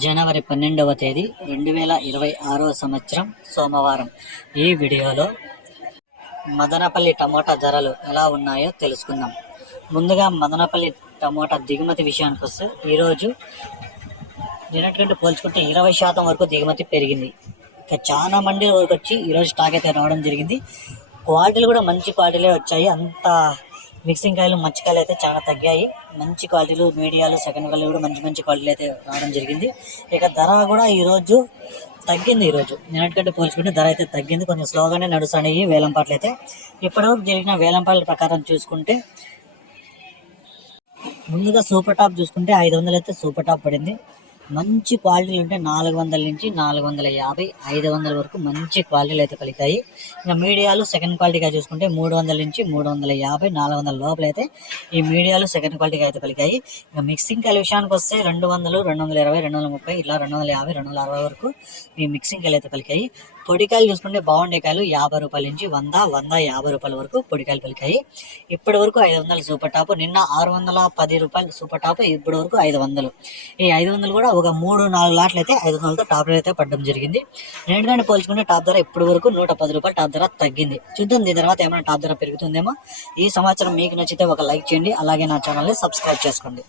జనవరి పన్నెండవ తేదీ రెండు వేల ఇరవై ఆరో సంవత్సరం సోమవారం. ఈ వీడియోలో మదనపల్లి టమోటా ధరలు ఎలా ఉన్నాయో తెలుసుకుందాం. ముందుగా మదనపల్లి టమోటా దిగుమతి విషయానికి వస్తే ఈరోజు నిన్నటికంటే పోల్చుకుంటే ఇరవై శాతం వరకు దిగుమతి పెరిగింది. ఇక చాలా మంది వరకు వచ్చి ఈరోజు స్టాక్ అయితే రావడం జరిగింది. క్వాలిటీలు కూడా మంచి క్వాలిటీలే వచ్చాయి. అంత మిక్సింగ్ కాయలు మచ్చికాయలు అయితే చాలా తగ్గాయి. మంచి క్వాలిటీలు మీడియాలు సెకండ్ క్వాలిటీ కూడా మంచి మంచి క్వాలిటీలు అయితే రావడం జరిగింది. ఇక ధర కూడా ఈరోజు తగ్గింది ఈరోజు. నిన్నటికంటే పోల్చుకుంటే ధర అయితే తగ్గింది. కొంచెం స్లోగానే నడుస్తున్నాయి వేలంపాట్లు అయితే. ఇప్పటివరకు జరిగిన వేలంపాట్ల ప్రకారం చూసుకుంటే ముందుగా సూపర్ టాప్ చూసుకుంటే ఐదు వందలు అయితే సూపర్ టాప్ పడింది. మంచి క్వాలిటీలు ఉంటే నాలుగు వందల నుంచి నాలుగు వందల యాభై ఐదు వందల వరకు మంచి క్వాలిటీలు అయితే పలికాయి ఇంకా మీడియాలు సెకండ్ క్వాలిటీగా చూసుకుంటే మూడు వందల నుంచి మూడు వందల యాభై నాలుగు వందల లోపల అయితే ఈ మీడియాలు సెకండ్ క్వాలిటీగా అయితే పలికాయి ఇంకా మిక్సింగ్ కలి విషయానికి వస్తే రెండు వందలు రెండు వందల ఇరవై రెండు వందల ముప్పై ఇట్లా రెండు వందల యాభై రెండు వందల అరవై వరకు ఈ మిక్సింగ్ కాయలు అయితే పలికాయి పొడికాయలు చూసుకుంటే బాగుండే కాయలు యాభై రూపాయల నుంచి వంద వంద యాభై రూపాయల వరకు పొడికాయలు పలికాయి. ఇప్పటి వరకు ఐదు వందలు సూపర్ టాప్ నిన్న ఆరు వందల పది రూపాయలు సూపర్ టాప్ ఇప్పటి వరకు ఐదు వందలు. ఈ ఐదు వందలు కూడా ఒక మూడు నాలుగు లాట్లు అయితే ఐదు వందలతో టాప్ రేట్ అయితే పడడం జరిగింది. రెండుగానే పోల్చుకుంటే టాప్ ధర ఇప్పటి వరకు నూట పది రూపాయలు టాప్ ధర తగ్గింది. చూద్దాం దీని తర్వాత ఏమైనా టాప్ ధర పెరుగుతుందేమో. ఈ సంవత్సరం మీకు నచ్చితే ఒక లైక్ చేయండి. అలాగే నా ఛానల్ని సబ్స్క్రైబ్ చేసుకోండి.